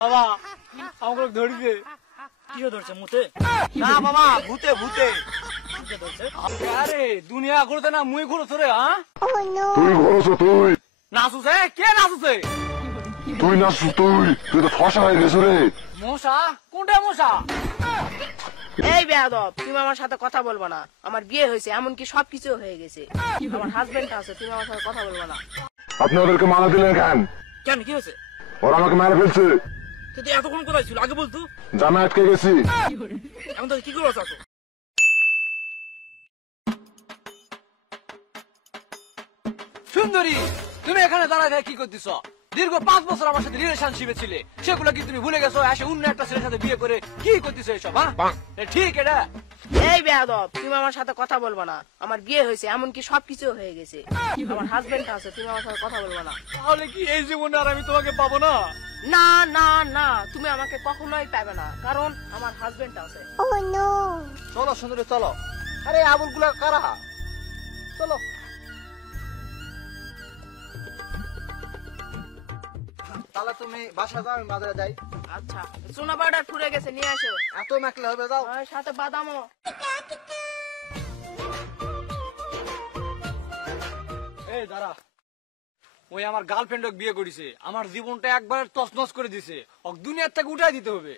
বাবা আমাকে ধরিছে। কি ধরছে মুতে? না বাবা ভূতে ভূতে ধরছে। আরে দুনিয়া ঘুরতে না মুই ঘুরছ রে। হ্যাঁ তুই ঘুরছ তুই নাচুছে কে নাচুছে? তুই নাচছ তুই তুই তো ফসা হয়ে গেছ রে। মশা কোনটা মশা? এই বেয়াদব, তুমি আমার সাথে কথা বলবো না। আমার বিয়ে হয়েছে, এমনকি সবকিছু হয়ে গেছে। আমার হাজবেন্ড আছে, তুমি আমার সাথে কথা বলবো না। আপনি ওদেরকে মারা দিলেন কেন? কেন কি হয়েছে? ওরা আমাকে মেরে ফেলছে। তুই এতক্ষণ কোথায় ছিল আগে বলতো? জানা আটকে গেছি। এখন তো কি করে আছো? সুন্দরী তুমি এখানে দাঁড়ায় কি করতেছ? দীর্ঘ 5 বছর আমার সাথে রিলেশনশিপে ছিলে, সেগুলো কি তুমি ভুলে গেছো? এসে অন্য একটা ছেলের সাথে বিয়ে করে কি করতেছো এসব? হ্যাঁ ঠিক এটা? এই বেয়াদব, তুমি আমার সাথে কথা বলবো না। আমার বিয়ে হয়েছে, এমনকি সবকিছু হয়ে গেছে। আমার হাজবেন্ড আছে, তুমি আমার সাথে কথা বলবো না। তাহলে কি এই জীবনে আর আমি তোমাকে পাবো না? না না না, তুমি আমাকে কখনোই পাবে না, কারণ আমার হাজবেন্ড আছে। চলো সুন্দরী চলো। আরে আবুল গুলা কারা? চলো। তাহলে তুমি বাসা যাও, আমি বাজারে যাই। আচ্ছা, চুনা পাউডার ফুরে গেছে, নিয়ে আসো। এত মাখলে হবে, যাও। আর সাথে বাদামও। এই দাঁড়া, ওই আমার গার্লফ্রেন্ড বিয়ে করেছে, আমার জীবনটা একবার তছনছ করে দিছে, ওকে দুনিয়ার থেকে উঠাই দিতে হবে।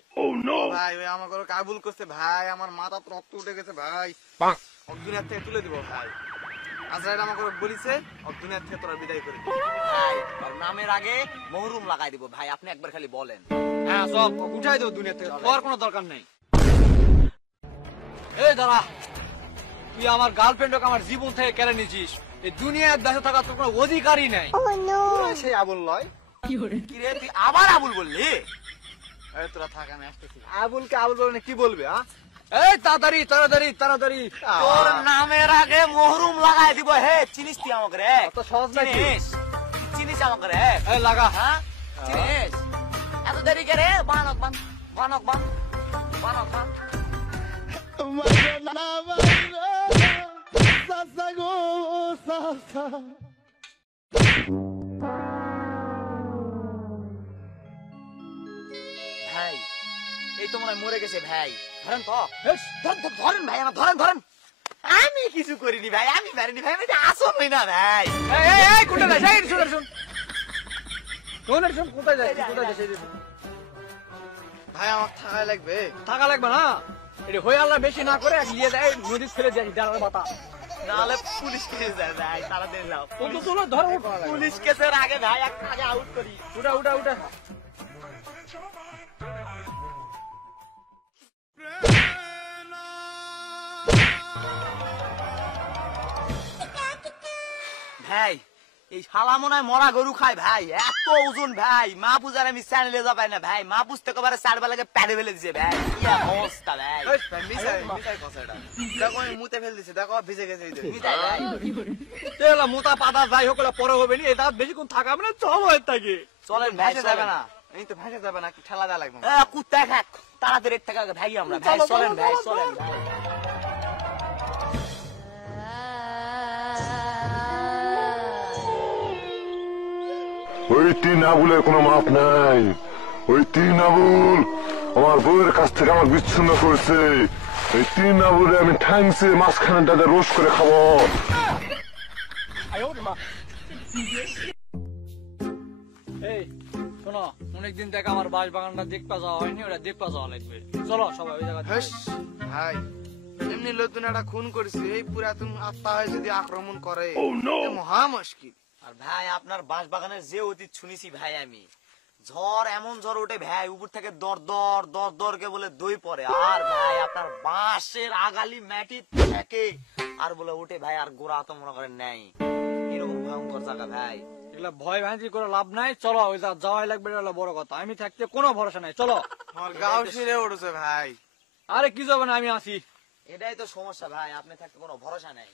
ভাই ওই আমার ঘরে কাবুল করছে ভাই, আমার মাথা তো রক্ত উঠে গেছে ভাই, ওকে দুনিয়ার থেকে তুলে দিব ভাই। আজরাইল আমার ঘরে বলিছে ওকে দুনিয়ার থেকে তোরা বিদায় করে দিবি। ভাই ওর নামের আগে মহরুম লাগাই দিব ভাই, আপনি একবার খালি বলেন। হ্যাঁ সব ওকে উঠাই দেবো দুনিয়া থেকে, আর কোনো দরকার নেই। এই দাঁড়া, তুই আমার গার্লফ্রেন্ডকে আমার জীবন থেকে কেড়ে নিয়েছিস, এই দুনিয়ার দেশে থাকার তোর কোনো অধিকারই নেই। সেই আবুল নয়। কি রে তুই আবার আবুল বললি? এই তোরা থাক, আমি আসতেছি। আবুলকে আবুল বলে কি বলবে? এই তাড়াতাড়ি তাড়াতাড়ি তাড়াতাড়ি, তোর নামের আগে মহরুম লাগাই দিব। হে চিনিস তুই আমাকে রে? তো সহজ নাকি? চিনিস আমাকে রে? এই লাগা। হ্যাঁ চিনিস? এত দেরি কে রে? বানক বান বানক বান বানক বান। ভাই এই তো মনে হয় মরে গেছে ভাই, ধরেন তো। ধরেন ভাই, আমার ধরেন ধরেন। আমি কিছু করিনি ভাই, আমি পারিনি ভাই, আমি আসল হই না ভাই। এই কোথায় যাই? এই শোন শোন শোন শোন, কোথায় যাই? কোথায় যাই? ভাই আমার থাকাই লাগবে। থাকা লাগবে না, এটা হয়ে আল্লাহ বেশি না করে নিয়ে যায় নদী ফেলে যায় ডালার বাতা, নাহলে পুলিশ কেস যায় ভাই, তাড়াতাড়ি যাও। ধরো পুলিশ কেসের আগে ভাই একটা আগে আউট করি। উঠা উঠা উঠা। ভাই এই শালা মনে হয় মরা গরু খায় ভাই, এত ওজন ভাই। মা পূজার আমি চ্যানেলে যাবাই না ভাই, মা পুজতে কবারে চারবেলাকে প্যাডে ফেলে দিছে ভাই, কি অবস্থা ভাই। মিশাই কথা এটা। দেখো আমি মুতে ফেল দিছি, দেখো ভিজে গেছে এই যে। মিটাই ভাই। এলা মোটা পাতা যাই হোক পরে হবে নি, এটা বেশিক্ষণ থাকাবে না, চল হয়ে থাকে। চলেন ভাই ভাসে যাবে না, এই তো ভাসে যাবে না, ঠেলা দেওয়া লাগবে। কুত্তা খাক, তাড়াতাড়ি থেকে ভাই আমরা ভাই, চলেন ভাই চলেন ভাই। ওই 3 আবুলের কোনো মাপ নাই। ওই 3 আবুল আমার বউয়ের কাছ থেকে আমার বিচ্ছিন্ন করছে। এই 3 আবুলে আমি ঠ্যাংসে মাঝখানে দাদা রোস্ট করে খাবো। এই শোনো, অনেকদিন থেকে আমার বাস বাগানটা দেখতে যাওয়া হয়নি, ওটা দেখতে যাওয়া লাগবে। চলো সবাই ওই জায়গা। ভাই এমনি লোকজন একটা খুন করেছে, এই পুরাতন আত্মা হয়ে যদি আক্রমণ করে মহা মুশকিল। আর ভাই আপনার বাঁশ বাগানের যে অতীত শুনেছি ভাই আমি, ঝড় এমন ঝড় ওঠে ভাই, উপর থেকে দর দর দর দর কে বলে দই পড়ে, আর ভাই আপনার বাঁশের আগালি মাটি থাকে আর বলে ওঠে ভাই, আর গোড়া তো মনে করেন নাই, এরকম ভয়ঙ্কর জায়গা ভাই। এগুলা ভয় ভ্যান্তি করে লাভ নাই, চলো ওই যাওয়াই লাগবে, এটা হলো বড় কথা। আমি থাকতে কোনো ভরসা নাই, চলো। আমার গাও শিরে উঠেছে ভাই। আরে কি যাবে না, আমি আছি। এটাই তো সমস্যা ভাই, আপনি থাকতে কোনো ভরসা নাই।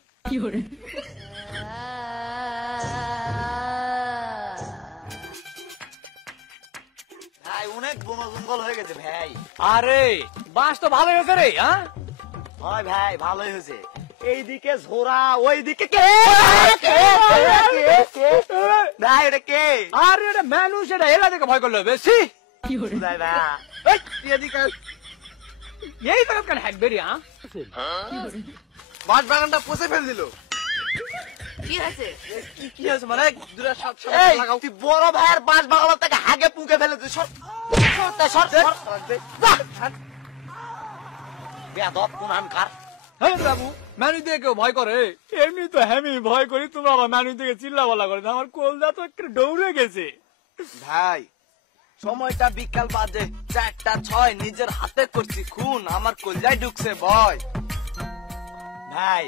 ভাই অনেক বন জঙ্গল হয়ে গেছে ভাই। আরে বাস তো ভালো হয়েছে রে। হ্যাঁ হয় ভাই ভালোই হয়েছে। এইদিকে ঝোরা, ওইদিকে কে ভাই, এটা কে? আরে এটা মানুষ, এটা এলা দেখে ভয় করলো বেশি। বুঝাই না এই তুই এদিকে আয়। এই জায়গা কেন হ্যাক বেরি হ্যাঁ বাঁশ বাগানটা পচে ফেল দিল। কি হয়েছে? কি হয়েছে মানে দুটা সাত এই লাগাও। তুই বড় ভাইয়ের বাস বাগান থেকে হাগে পুকে ফেলে তুই সর সর সর বেয়াদব কোনখানকার হ্যাঁ বাবু মানুষ দিয়ে কেউ ভয় করে? এমনি তো আমি ভয় করি, তোমরা আবার মানুষ থেকে চিল্লা বলা করে, আমার কলজা তো একটু দৌড়ে গেছে। ভাই সময়টা বিকাল বাজে 4:06, নিজের হাতে করছি খুন, আমার কলজায় ঢুকছে ভয়। ভাই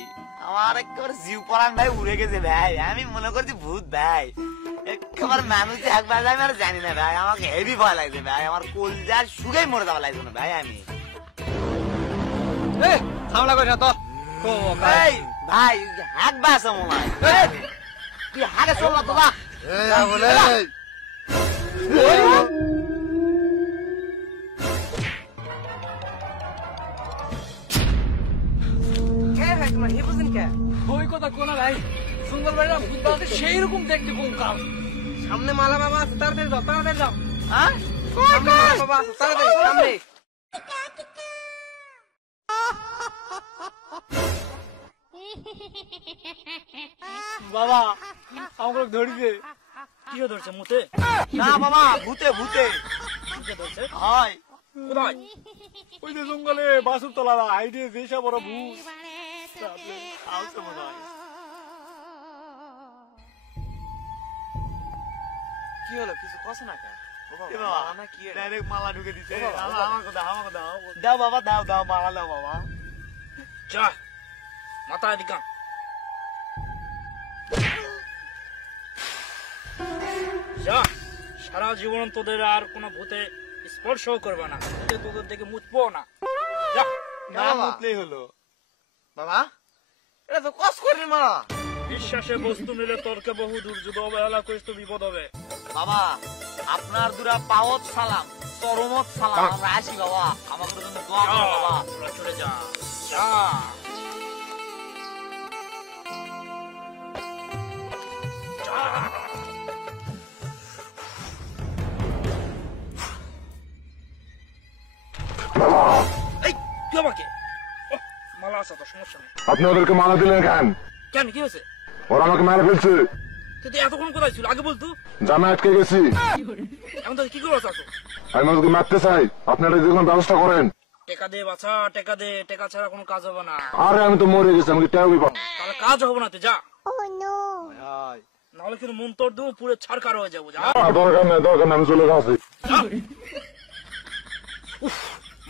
আমার একেবারে জিউ পরান ভাই উড়ে গেছে ভাই, আমি মনে করছি ভূত ভাই, একেবারে মানুষ একবার যাই আমি জানি না ভাই, আমাকে হেভি ভয় লাগছে ভাই, আমার কলজার সুগাই মরে যাওয়া লাগছে না ভাই। আমি এ সামলা করে না তো এই ভাই হাত বাসা মনে হয় তুই হাগে চল না তোরা বলে কে ভাই তোমার হে বুঝেন কে? ওই কথা কোনা ভাই, সুন্দর ভাইরা ভূত বাড়াতে সেই রকম দেখতে কোন কাম। সামনে মালা বাবা আছে, তাড়াতাড়ি যাও, তাড়াতাড়ি যাও। হ্যাঁ সামনে মালা বাবা আছে, তাড়াতাড়ি সামনে। বাবা আমাকে ধরিছে। কি ধরছে মুতে? না বাবা ভূতে ভূতে কি ধরছে? হয় কোথায়? ওই যে জঙ্গলে বাসুর তলা হাইডে যেসব বড় ভূত আসছে মনে হয়। কি হলো, কিছু কষ্ট না কেন? এ বাবা, না কি এটা? ডাইরেক্ট মালা ঢুকে দিছে। ও বাবা, আমাকে দাও আমাকে দাও দাও বাবা দাও দাও মালা দাও বাবা। যা মাথা এদিকে আন। যা সারা জীবন তোদের আর কোনো ভূতে স্পর্শ করবে না, ভূতে তোদের দেখে মুতবো না। যা না মুতলেই হলো। বাবা এটা তো কষ্ট করি মারা। বিশ্বাসে বস্তু নিলে তর্কে বহু দূর, যদি অবহেলা করিস তো বিপদ হবে। বাবা আপনার দুরা পাওয়াত সালাম চরমত সালাম, আমরা আসি বাবা, আমাদের জন্য দোয়া যা, করো বাবা। তোরা চলে যা যা। এই কি আমাকে ওহ, মালা আছে তো সমস্যা নেই। আপনি ওদেরকে মারা দিলেন কেন? কেন কি হয়েছে? ওরা আমাকে মেরে ফেলছে, তুই এতক্ষণ কোথায় ছিল আগে বলতো? জামে আটকে গেছি। এখন তো কি করবো চাচ্ছ? আমি ওদেরকে মারতে চাই, আপনারা যে কোনো ব্যবস্থা করেন। টেকা দে বাছা, টেকা দে, টেকা ছাড়া কোনো কাজ হবে না। আরে আমি তো মরে গেছি, আমাকে টেয়াবি পাবো। তাহলে কাজ হবে না, তুই যা, ভাই নাহলে কিন্তু মন তোর দেবো, পুরো ছাড়কার হয়ে যাবো। যা দরকার নেই দরকার নেই, আমি চলে যাচ্ছি। যা। উফ,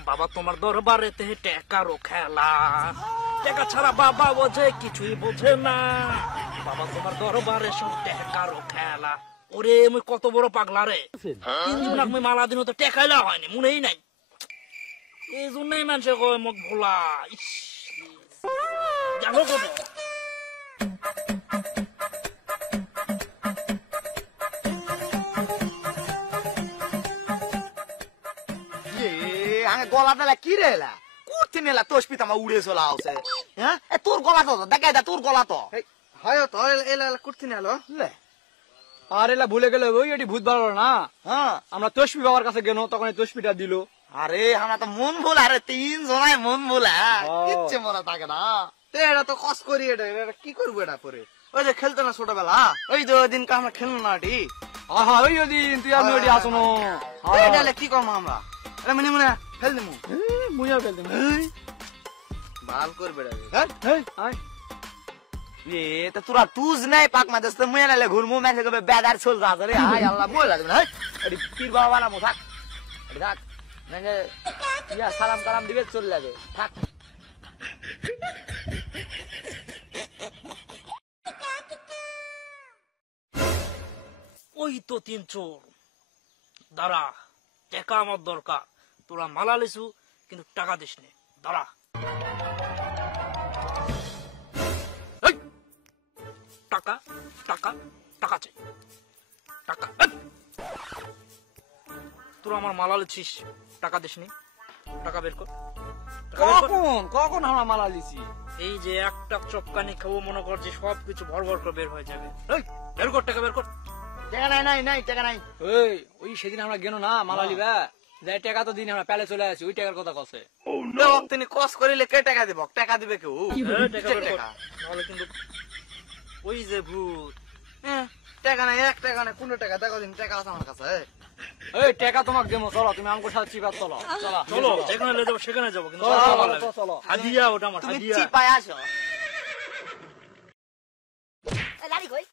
বাবা তোমার দরবারেতে টেকারও খেলা, টেকা ছাড়া বাবা বোঝে কিছুই বোঝে না, বাবা তোমার দরবারে সব টেকারও খেলা। ওরে আমি কত বড় পাগলা রে, তিনজন আমি মালা দিন তো টেকাইলা হয়নি, মনেই নাই, এই জন্যই মানুষে কয় মুখ ভোলা। ইস, গেল কত আগে গলা দিলা কি রে এলা কুর্তি নেলা তোষপিত আমার উড়ে চলা আছে। হ্যাঁ এ তোর গলা তো দেখাই দা, তোর গলা তো এই হয় তো এলা করতে নিলো। লে, আর এলা ভুলে গেলে ওই এটি ভূত বাড়ালো না, হ্যাঁ আমরা তসবি বাবার কাছে গেল, তখন এই তসবিটা দিল। আরে আমরা তো মন ভুল, আরে তিন জনায় মন ভুলা কিচ্ছে মনে থাকে না। তো এটা তো কষ্ট করি, এটা এটা কি করবো এটা পরে? ওই যে খেলতো না ছোটবেলা, ওই যে ওই দিনকে আমরা খেলবো না এটি। আহা ওই দিন তুই আমি ওটি আসনো এটা হলে কি কম আমরা, এটা মনে মনে ফেল দিমু। মুইয়া ফেলতে ভাল করবে এটা। এ তো তোরা তুজ নাই পাক মাদেস তো মুয়া নালে ঘুরমু মেসে কবে বেদার চল যা রে। হাই আল্লাহ বল লাগবে না এডি পীর বাবা না মুথাক এডি থাক নাকি ইয়া সালাম কালাম দিবে চল লাগে থাক। ওই তো তিন চোর, দাঁড়া, টাকা আমার দরকার, তোরা মালা লিসু কিন্তু টাকা দিস নে, দাঁড়া। এই, টাকা টাকা টাকা চাই, টাকা। এই, তোরা আমার মালা লিছিস, টাকা দিস নি, টাকা বের কর, টাকা বের কর। কখন কখন আমরা মালা লিছি? এই যে একটা চপকানি খাবো মনে কর যে সবকিছু ভর ভর করে বের হয়ে যাবে। এই, বের কর টাকা বের কর। টাকা নাই নাই নাই টাকা নাই ওই ওই সেদিন আমরা গেল না মালা লিবা যাই টাকা তো দিন আমরা পেলে চলে আসি ওই টাকার কথা কছে তিনি কস করিলে কে টাকা দিব টাকা দিবে কেউ টাকা নাহলে কিন্তু ওই যে ভূত টাকা নাই 1 টাকা নাই 15 টাকা দেখো দিন টাকা আছে আমার কাছে এই টাকা তোমাকে দেবো চলো তুমি আমার সাথে চিপাত চলো চলো চলো যেখানে যাবো সেখানে যাবো কিন্তু চলো, টাকা চলো, ভালো লাগবে। চলো। হাদিয়া ওটা আমার তুমি হাদিয়া চিপায় আসো লাড়ি কই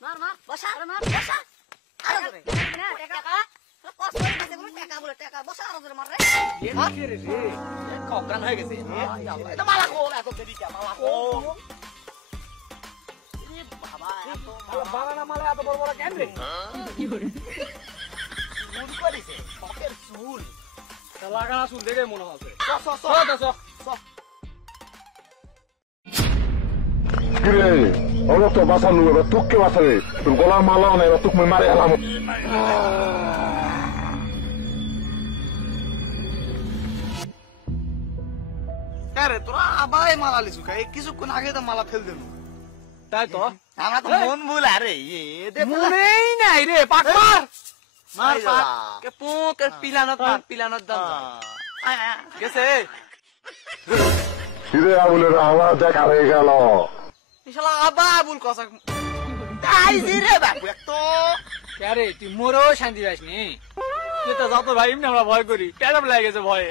মার মার বসা আরে মার বসা আরো ধরে না টাকা কষ্ট করে দিতে কোনো টাকা বলে টাকা বসা আরো ধরে মার রে অজ্ঞান হয়ে গেছে এটা মালা কোন এত দেরি কে মালা কোন বাবা এত বানানা মালা এত বড় বড় কেন রে মুড করেছে পকের চুল লাগানা চুল দেখে মনে হচ্ছে কিরে ওরা তো বাঁচানো এবার তোকে বাঁচাবে তোর গলার মালাও না এবার তোকে মারে এলাম আরে তোরা আবার মালা লিছু খাই কিছুক্ষণ আগে তো মালা ফেল দিল তাই তো আমরা তো মন ভুল আরে মনেই নাই রে পাকমার মার এই যা। কে পোক এর পিলানত দান গেছে কিরে আবুলের আমার দেখা হয়ে গেল ইনশাআল্লাহ আবাবুল কসা তাই রে বাবু তো আরে তুই মোরও শান্তি পাসনি তুই তো যত ভাই এমনি আমরা ভয় করি প্যারাম লাগে গেছে ভয়ে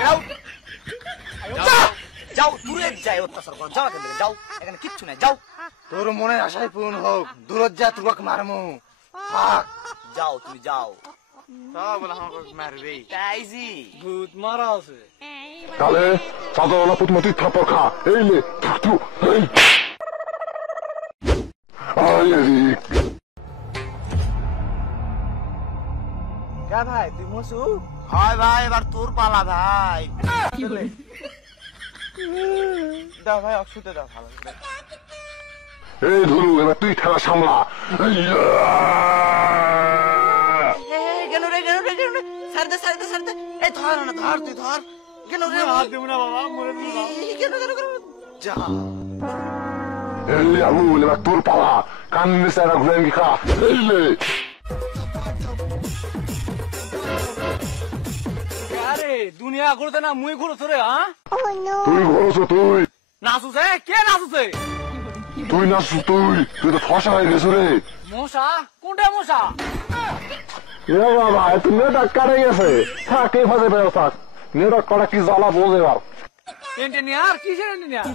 যাও যাও যাও দূরে যাই অত্যাচার করো যাও এখান থেকে যাও এখানে কিচ্ছু নাই যাও তোর মনের আশাই পূরণ হোক দূরত যা তুবাক মারমু থাক যাও তুমি যাও সব বলে আমাকে মারবে তাইজি ভূত মারা আছে তাহলে চাদরওয়ালা প্রতিমতি থাপড় খা এই লে থাকতু এই আয় এদিক কা ভাই তুই মসু হয় ভাই এবার তোর পালা ভাই দাও ভাই অক্ষুতে দাও ভালো করে। এই ধরু এবার তুই ঠেলা সামলা ইয়া! কেন রে ছাড় দে এই ধর না ধর তুই ধর কেন রে হাত দেবো না বাবা মরে দিবো কেন যা এই আবুল এবার তোর পালা কান নিচে একটা ঘুরে কি খা এই লে আরে দুনিয়া ঘুরতে না মুই ঘুরছ রে হ্যাঁ তুই ঘরছ তুই নাচুছে কে নাচুছে তুই নাচছ তুই তো ফসা হয়ে গেছ রে মশা কোনটা মশা এ বাবা এত নেটক কাটে গেছে থাক এই ফাঁসে বেরো থাক নেটক করা কি জ্বালা বোঝে এবার ইন্টেনিয়ার কিসের ইন্টেনিয়ার